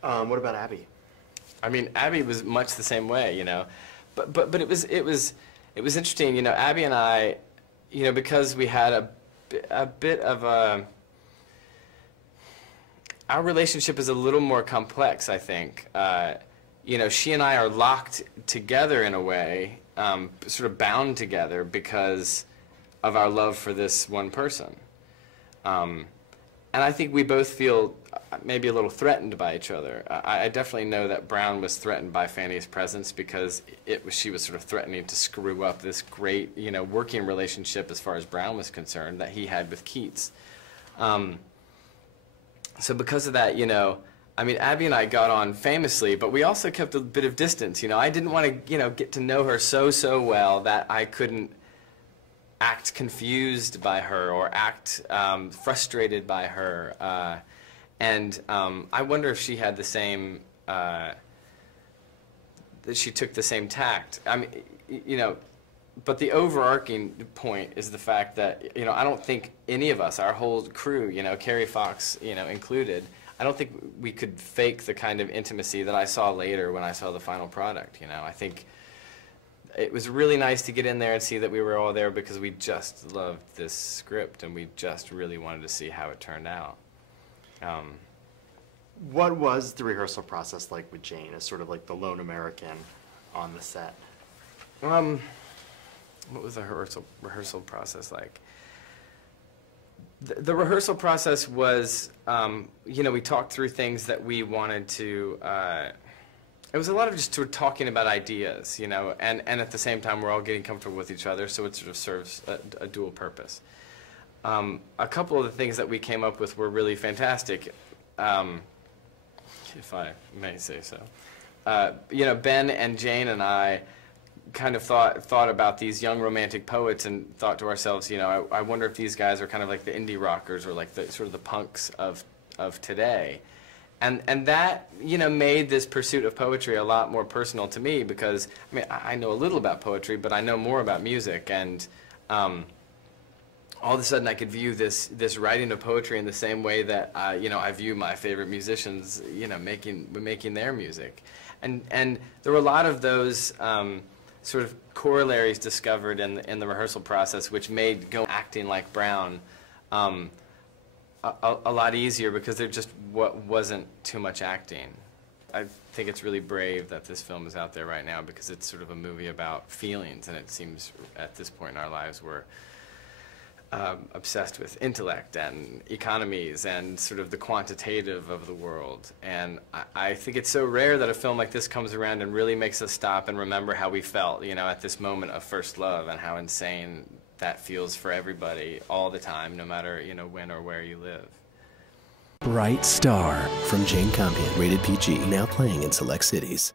What about Abby? I mean, Abby was much the same way, you know, but it was interesting, you know. Abby and I, you know, because we had a bit of a, our relationship is a little more complex, I think. You know, she and I are locked together in a way, sort of bound together because of our love for this one person. And I think we both feel maybe a little threatened by each other. I definitely know that Brown was threatened by Fanny's presence because she was sort of threatening to screw up this great, you know, working relationship as far as Brown was concerned that he had with Keats. So because of that, you know, I mean, Abby and I got on famously, but we also kept a bit of distance. You know, I didn't want to, you know, get to know her so well that I couldn't act confused by her or act frustrated by her. I wonder if she had the same, that she took the same tact. I mean, you know, but the overarching point is the fact that, you know, I don't think any of us, our whole crew, you know, Carrie Fox, you know, included, I don't think we could fake the kind of intimacy that I saw later when I saw the final product, you know. I think it was really nice to get in there and see that we were all there because we just loved this script and we just really wanted to see how it turned out. What was the rehearsal process like with Jane as sort of like the lone American on the set? What was the rehearsal process like? The rehearsal process was, you know, we talked through things that we wanted to, it was a lot of just sort of talking about ideas, you know, and at the same time we're all getting comfortable with each other, so it sort of serves a dual purpose. A couple of the things that we came up with were really fantastic, if I may say so. You know, Ben and Jane and I kind of thought about these young romantic poets and thought to ourselves, you know, I wonder if these guys are kind of like the indie rockers or like the sort of the punks of today. And that, you know, made this pursuit of poetry a lot more personal to me because, I mean, I know a little about poetry, but I know more about music. And all of a sudden I could view this writing of poetry in the same way that, you know, I view my favorite musicians, you know, making their music. And there were a lot of those sort of corollaries discovered in the rehearsal process, which made acting like Brown a lot easier because there just wasn't too much acting. I think it's really brave that this film is out there right now because it's sort of a movie about feelings, and it seems at this point in our lives we're obsessed with intellect and economies and sort of the quantitative of the world. And I think it's so rare that a film like this comes around and really makes us stop and remember how we felt, you know, at this moment of first love and how insane that feels for everybody all the time, no matter, you know, when or where you live. Bright Star from Jane Campion, rated PG, now playing in select cities.